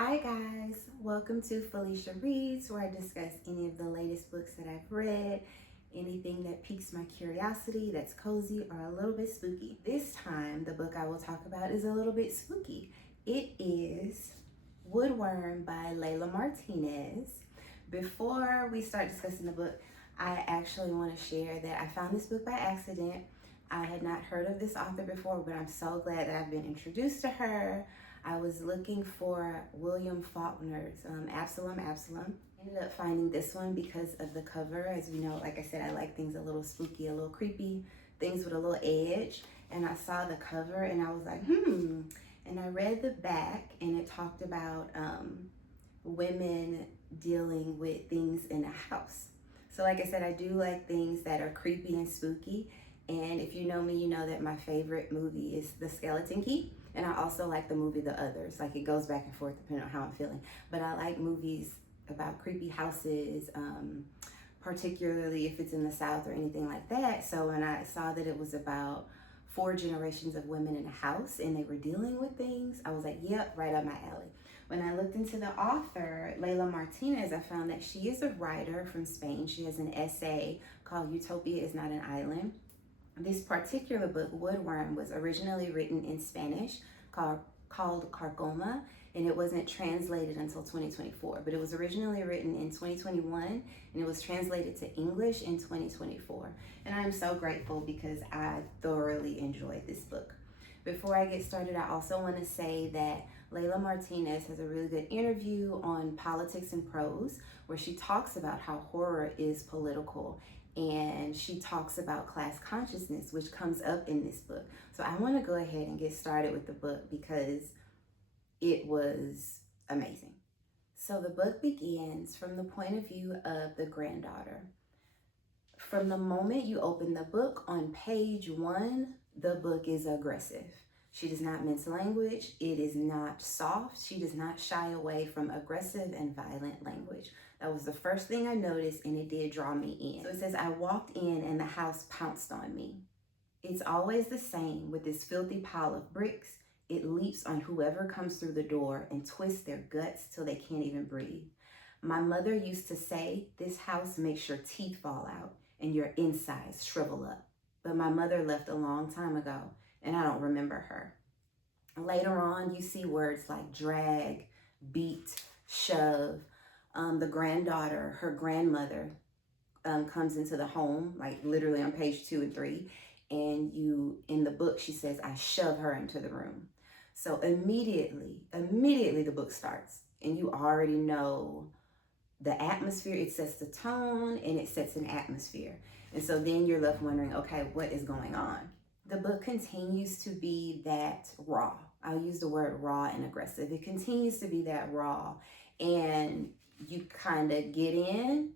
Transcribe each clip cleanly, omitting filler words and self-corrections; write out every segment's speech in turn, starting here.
Hi guys, welcome to Felicia Reads, where I discuss any of the latest books that I've read, anything that piques my curiosity, that's cozy or a little bit spooky. This time, the book I will talk about is a little bit spooky. It is Woodworm by Layla Martinez. Before we start discussing the book, I actually want to share that I found this book by accident. I had not heard of this author before, but I'm so glad that I've been introduced to her. I was looking for William Faulkner's Absalom. Ended up finding this one because of the cover. As we know, like I said, I like things a little spooky, a little creepy, things with a little edge. And I saw the cover and I was like, And I read the back and it talked about women dealing with things in a house. So like I said, I do like things that are creepy and spooky. And if you know me, you know that my favorite movie is The Skeleton Key. And I also like the movie The Others. Like, it goes back and forth depending on how I'm feeling. But I like movies about creepy houses, particularly if it's in the South or anything like that. So when I saw that it was about 4 generations of women in a house and they were dealing with things, I was like, yep, right up my alley. When I looked into the author, Layla Martinez, I found that she is a writer from Spain. She has an essay called Utopia is Not an Island. This particular book, Woodworm, was originally written in Spanish called Carcoma, and it wasn't translated until 2024, but it was originally written in 2021 and it was translated to English in 2024. And I'm so grateful because I thoroughly enjoyed this book. Before I get started, I also want to say that Layla Martinez has a really good interview on Politics and Prose where she talks about how horror is political, and she talks about class consciousness, which comes up in this book. So I want to go ahead and get started with the book because it was amazing. So the book begins from the point of view of the granddaughter. From the moment you open the book on page 1, the book is aggressive. She does not mince language. It is not soft. She does not shy away from aggressive and violent language. That was the first thing I noticed, and it did draw me in. So it says, I walked in and the house pounced on me. It's always the same with this filthy pile of bricks. It leaps on whoever comes through the door and twists their guts till they can't even breathe. My mother used to say, this house makes your teeth fall out and your insides shrivel up. But my mother left a long time ago, and I don't remember her. Later on, you see words like drag, beat, shove. The granddaughter, her grandmother, comes into the home, like literally on page 2 and 3. And in the book, she says, I shove her into the room. So immediately the book starts, and you already know the atmosphere. It sets the tone and it sets an atmosphere. And so then you're left wondering, okay, what is going on? The book continues to be that raw. I'll use the word raw and aggressive. It continues to be that raw, and you kind of get in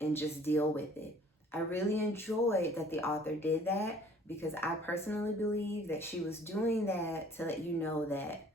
and just deal with it. I really enjoyed that the author did that because I personally believe that she was doing that to let you know that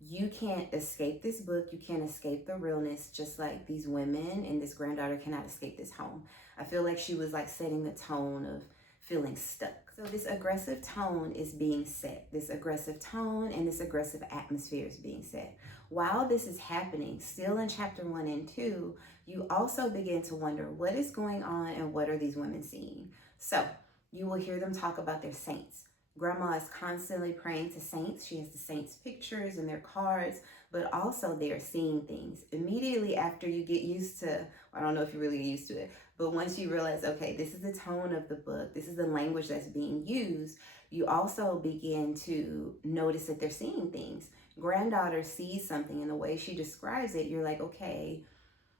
you can't escape this book. You can't escape the realness, just like these women and this granddaughter cannot escape this home. I feel like she was like setting the tone of feeling stuck. So this aggressive tone is being set. This aggressive tone and this aggressive atmosphere is being set. While this is happening, still in chapter 1 and 2, you also begin to wonder what is going on and what are these women seeing. So you will hear them talk about their saints. Grandma is constantly praying to saints. She has the saints' pictures and their cards, but also they're seeing things. Immediately after you get used to, I don't know if you really get used to it, but once you realize, okay, this is the tone of the book, this is the language that's being used, you also begin to notice that they're seeing things. Granddaughter sees something, and the way she describes it, you're like, okay,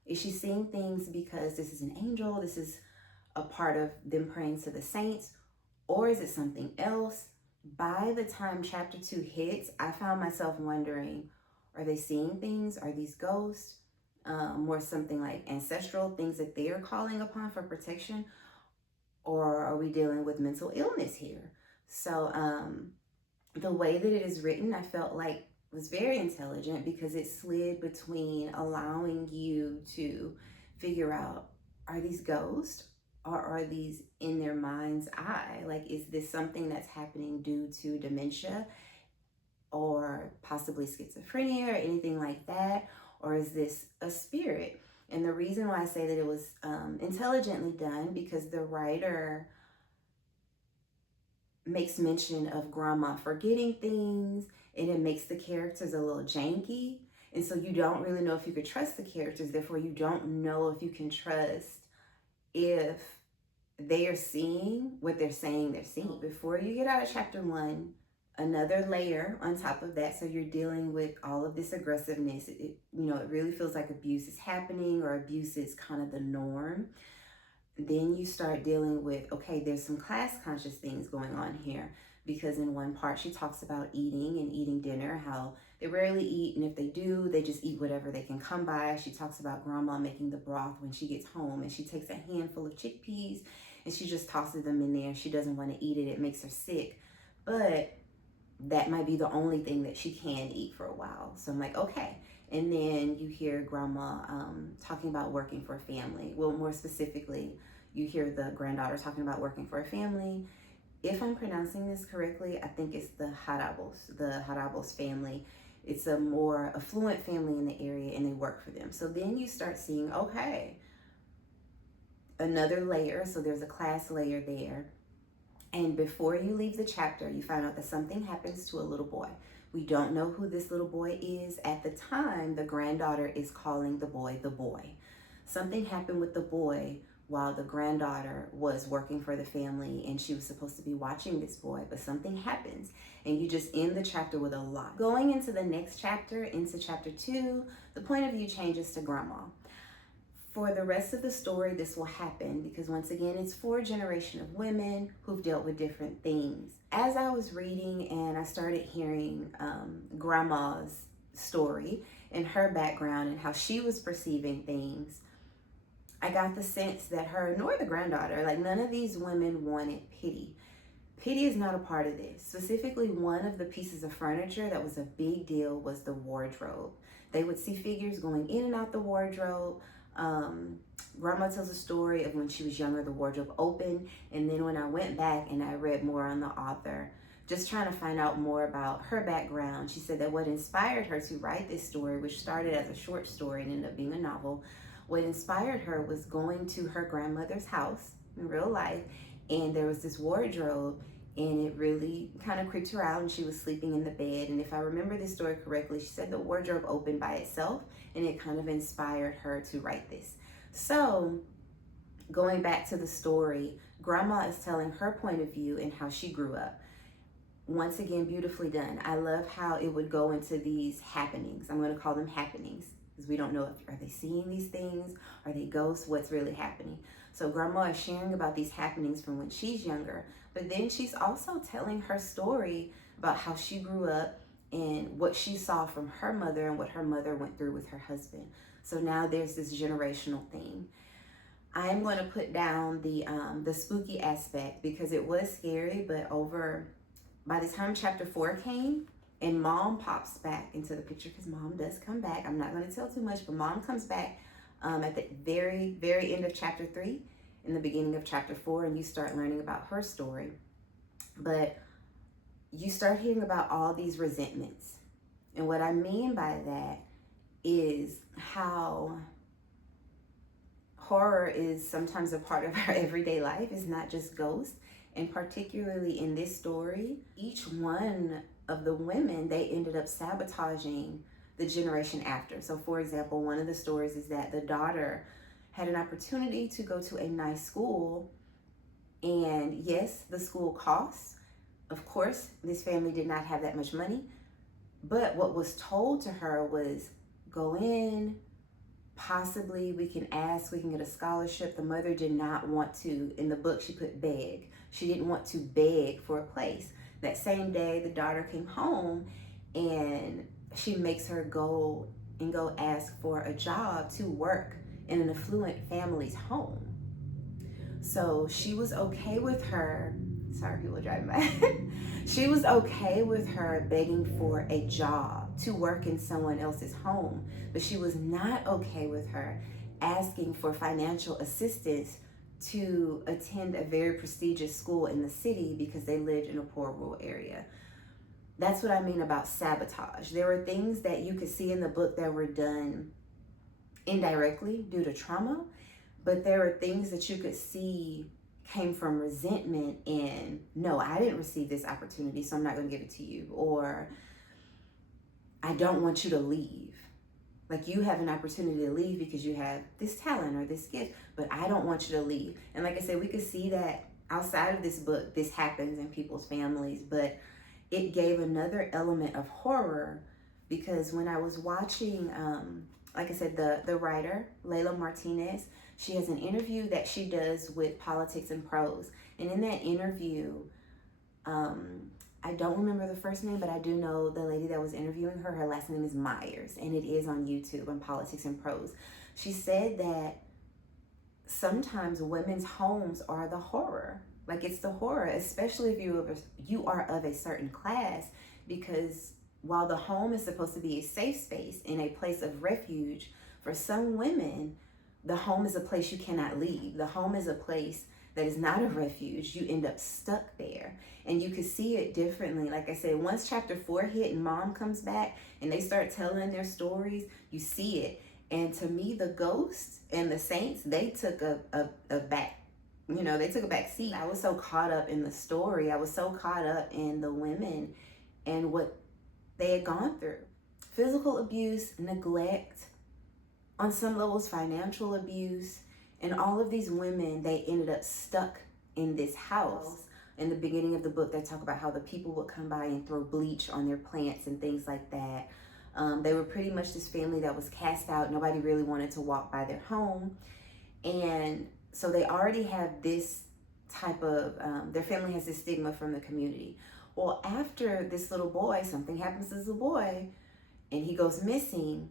is she seeing things because this is an angel? This is a part of them praying to the saints? Or is it something else? By the time chapter 2 hits, I found myself wondering, are they seeing things? Are these ghosts? Or something like ancestral things that they are calling upon for protection? Or are we dealing with mental illness here? So the way that it is written, I felt like was very intelligent because it slid between allowing you to figure out, are these ghosts? Or are these in their mind's eye? Like, is this something that's happening due to dementia? or possibly schizophrenia or anything like that? Or is this a spirit? And the reason why I say that it was intelligently done, because the writer makes mention of grandma forgetting things, and it makes the characters a little janky. And so you don't really know if you could trust the characters. Therefore, you don't know if you can trust if they are seeing what they're saying they're seeing. Before you get out of chapter 1, another layer on top of that. So you're dealing with all of this aggressiveness. It really feels like abuse is happening, or abuse is kind of the norm. Then you start dealing with, okay, there's some class conscious things going on here, because in one part she talks about eating and eating dinner, how they rarely eat, and if they do, they just eat whatever they can come by. She talks about grandma making the broth when she gets home, and she takes a handful of chickpeas and she just tosses them in there. She doesn't want to eat it. It makes her sick. But that might be the only thing that she can eat for a while. So I'm like, okay. And then you hear grandma talking about working for a family. Well, more specifically, you hear the granddaughter talking about working for a family. If I'm pronouncing this correctly, I think it's the Harables family. It's a more affluent family in the area, and they work for them. So then you start seeing, okay, another layer. So there's a class layer there. And before you leave the chapter, you find out that something happens to a little boy. We don't know who this little boy is. At the time, the granddaughter is calling the boy the boy. Something happened with the boy while the granddaughter was working for the family, and she was supposed to be watching this boy, but something happens, and you just end the chapter with a lot. Going into the next chapter, into chapter 2, the point of view changes to grandma. For the rest of the story, this will happen because, once again, it's 4 generations of women who've dealt with different things. As I was reading and I started hearing grandma's story and her background and how she was perceiving things, I got the sense that her, nor the granddaughter, like none of these women wanted pity. Pity is not a part of this. Specifically, one of the pieces of furniture that was a big deal was the wardrobe. They would see figures going in and out the wardrobe. Grandma tells a story of when she was younger, the wardrobe opened, and then when I went back and I read more on the author, just trying to find out more about her background, she said that what inspired her to write this story, which started as a short story and ended up being a novel, what inspired her was going to her grandmother's house in real life, and there was this wardrobe, and it really kind of creeped her out, and she was sleeping in the bed. And if I remember this story correctly, she said the wardrobe opened by itself, and it kind of inspired her to write this. So going back to the story, grandma is telling her point of view and how she grew up. Once again, beautifully done. I love how it would go into these happenings. I'm going to call them happenings, because we don't know if are they seeing these things, are they ghosts, what's really happening. So grandma is sharing about these happenings from when she's younger, but then she's also telling her story about how she grew up and what she saw from her mother and what her mother went through with her husband. So now there's this generational thing. I'm going to put down the spooky aspect because it was scary, but by the time chapter 4 came and mom pops back into the picture, because mom does come back. I'm not going to tell too much, but mom comes back at the very, very end of chapter 3, in the beginning of chapter 4, and you start learning about her story. But you start hearing about all these resentments. And what I mean by that is how horror is sometimes a part of our everyday life. It's not just ghosts. And particularly in this story, each one of the women, they ended up sabotaging the generation after. So for example, one of the stories is that the daughter had an opportunity to go to a nice school, and yes, the school costs. Of course, this family did not have that much money, but what was told to her was, go in, possibly we can get a scholarship. The mother did not want to, in the book she put beg. She didn't want to beg for a place. That same day, the daughter came home and she makes her go ask for a job to work in an affluent family's home. So she was okay with her, sorry, people driving by. She was okay with her begging for a job to work in someone else's home, but she was not okay with her asking for financial assistance to attend a very prestigious school in the city because they lived in a poor rural area. That's what I mean about sabotage. There were things that you could see in the book that were done indirectly due to trauma, but there were things that you could see came from resentment and, no, I didn't receive this opportunity, so I'm not going to give it to you. Or, I don't want you to leave. Like, you have an opportunity to leave because you have this talent or this gift, but I don't want you to leave. And like I said, we could see that outside of this book, this happens in people's families, but it gave another element of horror because when I was watching, like I said, the writer, Layla Martinez, she has an interview that she does with Politics and Prose. And in that interview, I don't remember the first name, but I do know the lady that was interviewing her. Her last name is Myers, and it is on YouTube on Politics and Prose. She said that sometimes women's homes are the horror. Like, it's the horror, especially if you are of a certain class, because while the home is supposed to be a safe space and a place of refuge, for some women, the home is a place you cannot leave. The home is a place that is not a refuge. You end up stuck there. And you can see it differently. Like I said, once chapter 4 hit and mom comes back and they start telling their stories, you see it. And to me, the ghosts and the saints, they took a back, they took a back seat. I was so caught up in the story. I was so caught up in the women and what they had gone through. Physical abuse, neglect, on some levels, financial abuse. And all of these women, they ended up stuck in this house. In the beginning of the book, they talk about how the people would come by and throw bleach on their plants and things like that. They were pretty much this family that was cast out. Nobody really wanted to walk by their home. And so they already have this type of, their family has this stigma from the community. Well, after this little boy, something happens to this little boy and he goes missing,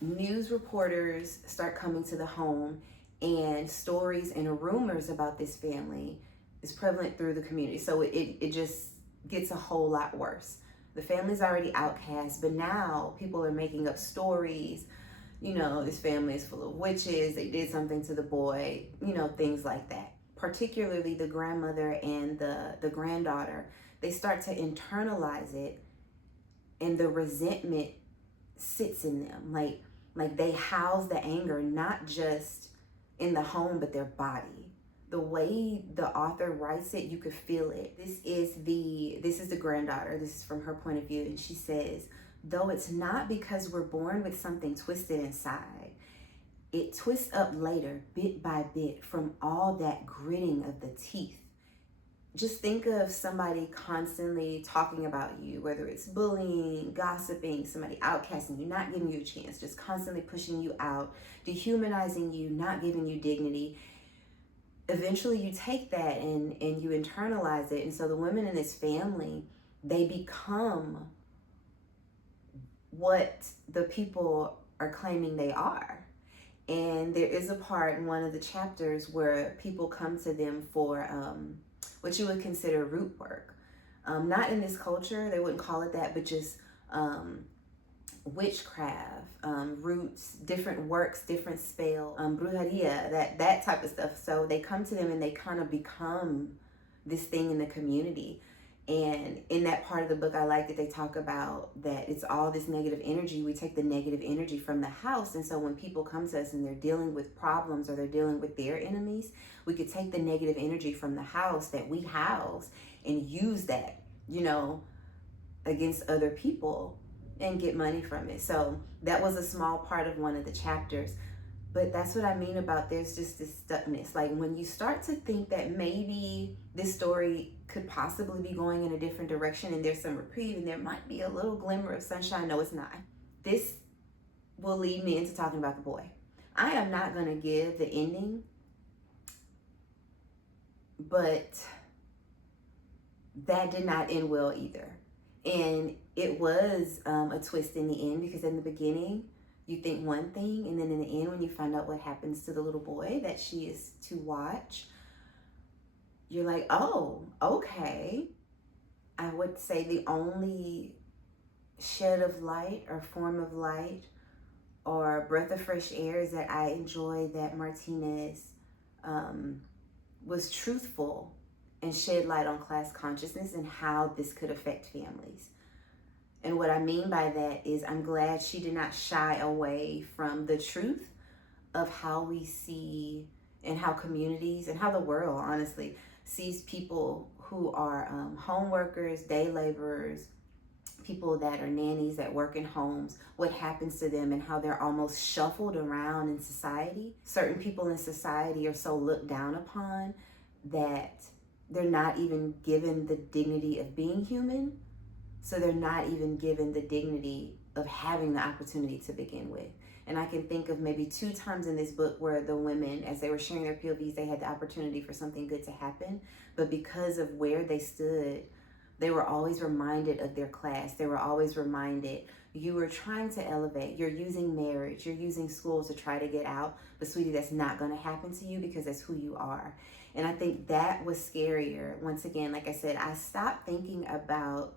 news reporters start coming to the home, and stories and rumors about this family is prevalent through the community. So it just gets a whole lot worse. The family's already outcast, but now people are making up stories. This family is full of witches. They did something to the boy, things like that. Particularly the grandmother and the granddaughter, they start to internalize it, and the resentment sits in them. Like they house the anger, not just in the home, but their body. The way the author writes it, you could feel it. This is the granddaughter. This is from her point of view. And she says, though it's not because we're born with something twisted inside, it twists up later, bit by bit, from all that gritting of the teeth. Just think of somebody constantly talking about you, whether it's bullying, gossiping, somebody outcasting you, not giving you a chance, just constantly pushing you out, dehumanizing you, not giving you dignity. Eventually you take that and you internalize it. And so the women in this family, they become what the people are claiming they are. And there is a part in one of the chapters where people come to them for what you would consider root work. Not in this culture, they wouldn't call it that, but just witchcraft, roots, different works, different spell, brujeria, that type of stuff. So they come to them and they kind of become this thing in the community. And in that part of the book, I like that they talk about that it's all this negative energy. We take the negative energy from the house. And so when people come to us and they're dealing with problems or they're dealing with their enemies, we could take the negative energy from the house that we house and use that, against other people and get money from it. So that was a small part of one of the chapters. But that's what I mean about there's just this stuckness. Like when you start to think that maybe this story could possibly be going in a different direction and there's some reprieve and there might be a little glimmer of sunshine. No, it's not. This will lead me into talking about the boy. I am not going to give the ending, but that did not end well either. And it was a twist in the end, because in the beginning, you think one thing, and then in the end, when you find out what happens to the little boy that she is to watch, you're like, oh, okay. I would say the only shed of light or form of light or breath of fresh air is that I enjoy that Martinez was truthful and shed light on class consciousness and how this could affect families. And what I mean by that is I'm glad she did not shy away from the truth of how we see and how communities and how the world honestly sees people who are home workers, day laborers, people that are nannies that work in homes, what happens to them and how they're almost shuffled around in society. Certain people in society are so looked down upon that they're not even given the dignity of being human. So they're not even given the dignity of having the opportunity to begin with. And I can think of maybe 2 times in this book where the women, as they were sharing their POVs, they had the opportunity for something good to happen. But because of where they stood, they were always reminded of their class. They were always reminded, you were trying to elevate. You're using marriage. You're using school to try to get out. But sweetie, that's not going to happen to you because that's who you are. And I think that was scarier. Once again, like I said, I stopped thinking about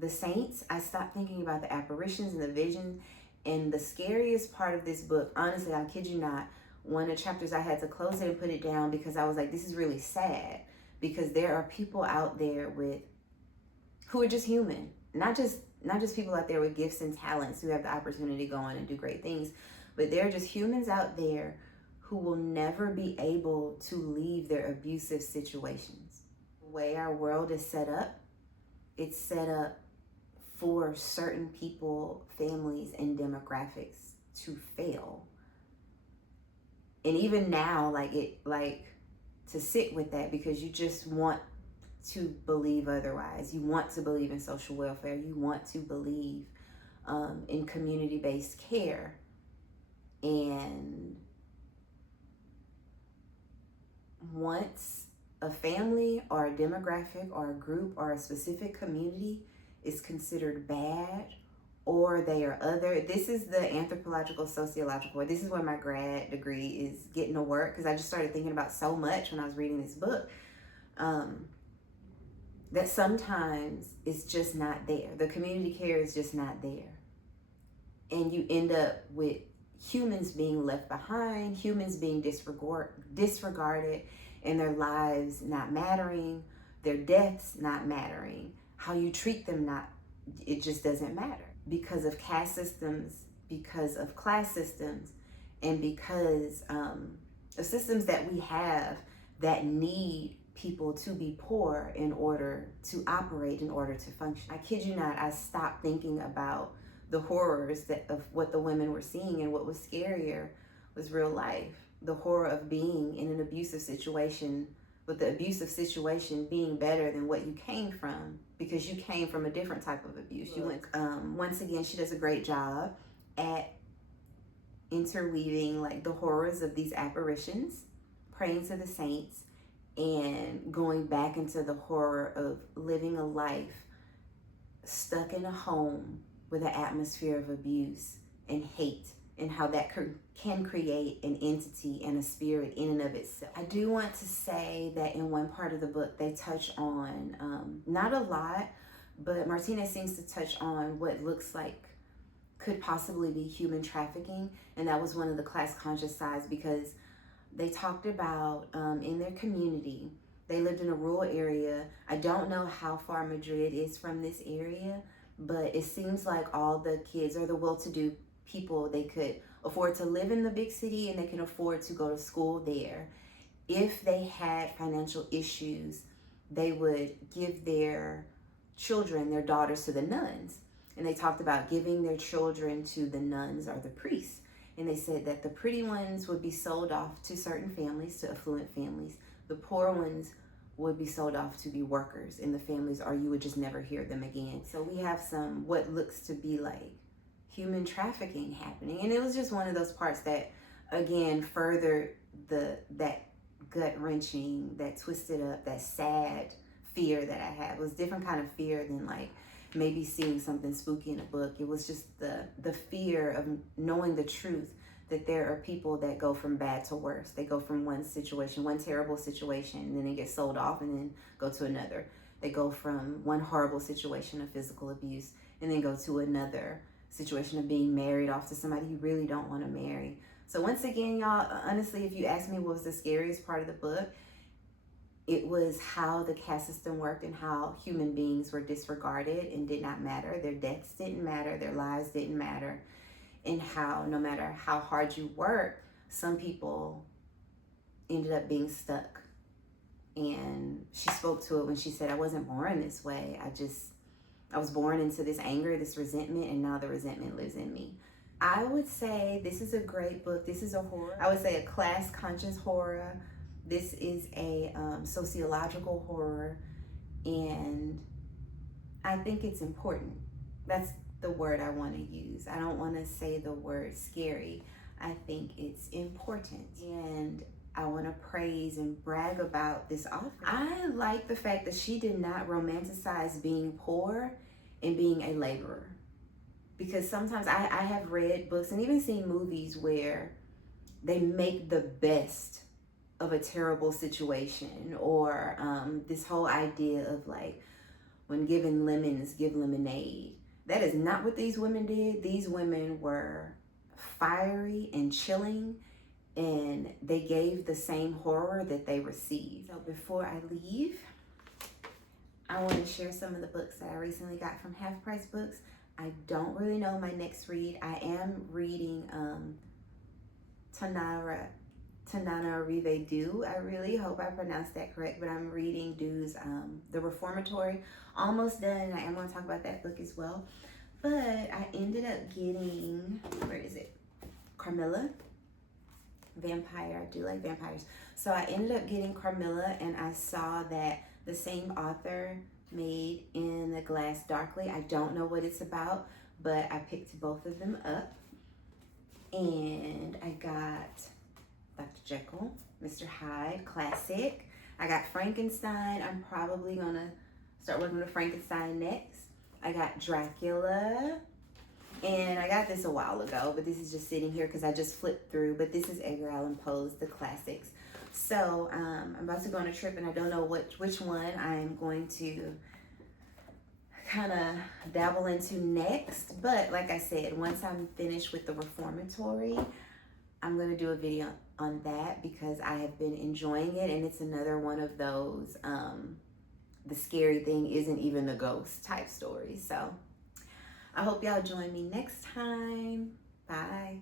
the saints. I stopped thinking about the apparitions and the visions. And the scariest part of this book, honestly, I kid you not, one of the chapters I had to close it and put it down because I was like, this is really sad. Because there are people out there who are just human. Not just people out there with gifts and talents who have the opportunity to go on and do great things. But there are just humans out there who will never be able to leave their abusive situations. The way our world is set up, it's set up for certain people, families, and demographics to fail. And even now, to sit with that because you just want to believe otherwise. You want to believe in social welfare. You want to believe in community-based care. And once a family or a demographic or a group or a specific community is considered bad or they are other, this is the anthropological sociological, this is where my grad degree is getting to work because I just started thinking about so much when I was reading this book, that sometimes it's just not there. The community care is just not there. And you end up with humans being left behind, humans being disregarded, and their lives not mattering, their deaths not mattering, how you treat them it just doesn't matter. Because of caste systems, because of class systems, and because of systems that we have that need people to be poor in order to operate, in order to function. I kid you not, I stopped thinking about the horrors of what the women were seeing, and what was scarier was real life. The horror of being in an abusive situation, with the abusive situation being better than what you came from, because you came from a different type of abuse. You went, once again, she does a great job at interweaving like the horrors of these apparitions, praying to the saints, and going back into the horror of living a life stuck in a home with an atmosphere of abuse and hate, and how that can create an entity and a spirit in and of itself. I do want to say that in one part of the book, they touch on, not a lot, but Martinez seems to touch on what looks like could possibly be human trafficking. And that was one of the class conscious sides, because they talked about in their community, they lived in a rural area. I don't know how far Madrid is from this area, but it seems like all the kids or the well-to-do people, they could afford to live in the big city and they can afford to go to school there. If they had financial issues, they would give their children, their daughters, to the nuns. And they talked about giving their children to the nuns or the priests. And they said that the pretty ones would be sold off to certain families, to affluent families. The poor ones would be sold off to be workers in the families, or you would just never hear them again. So we have some what looks to be like human trafficking happening. And it was just one of those parts that, again, furthered that gut-wrenching, that twisted up, that sad fear that I had. It was a different kind of fear than like maybe seeing something spooky in a book. It was just the fear of knowing the truth that there are people that go from bad to worse. They go from one situation, one terrible situation, and then they get sold off and then go to another. They go from one horrible situation of physical abuse and then go to another situation of being married off to somebody you really don't want to marry. So once again, y'all, honestly, if you ask me what was the scariest part of the book, It was how the caste system worked and how human beings were disregarded and did not matter. Their deaths didn't matter, their lives didn't matter, and how no matter how hard you work, some people ended up being stuck. And she spoke to it when she said, I wasn't born this way. I was born into this anger, this resentment, and now the resentment lives in me. I would say this is a great book. This is a horror. I would say a class conscious horror. This is a sociological horror, and I think it's important. That's the word I want to use. I don't want to say the word scary. I think it's important, and I want to praise and brag about this author. I like the fact that she did not romanticize being poor and being a laborer, because sometimes I have read books and even seen movies where they make the best of a terrible situation, or this whole idea of like, when given lemons, give lemonade. That is not what these women did. These women were fiery and chilling, and they gave the same horror that they received. So before I leave, I want to share some of the books that I recently got from Half Price Books. I don't really know my next read. I am reading Tanana Rive Du. I really hope I pronounced that correct, but I'm reading Du's The Reformatory. Almost done. I am going to talk about that book as well. But I ended up getting, where is it? Carmilla. Vampire. I do like vampires. So I ended up getting Carmilla, and I saw that the same author made In the Glass Darkly. I don't know what it's about, but I picked both of them up. And I got Dr. Jekyll, Mr. Hyde, classic. I got Frankenstein. I'm probably gonna start working with Frankenstein next. I got Dracula, and I got this a while ago, but this is just sitting here because I just flipped through. But this is Edgar Allan Poe's The Classics. So I'm about to go on a trip, and I don't know which one I'm going to kind of dabble into next. But like I said, once I'm finished with The Reformatory, I'm going to do a video on that because I have been enjoying it, and it's another one of those the scary thing isn't even the ghost type stories. So I hope y'all join me next time. Bye.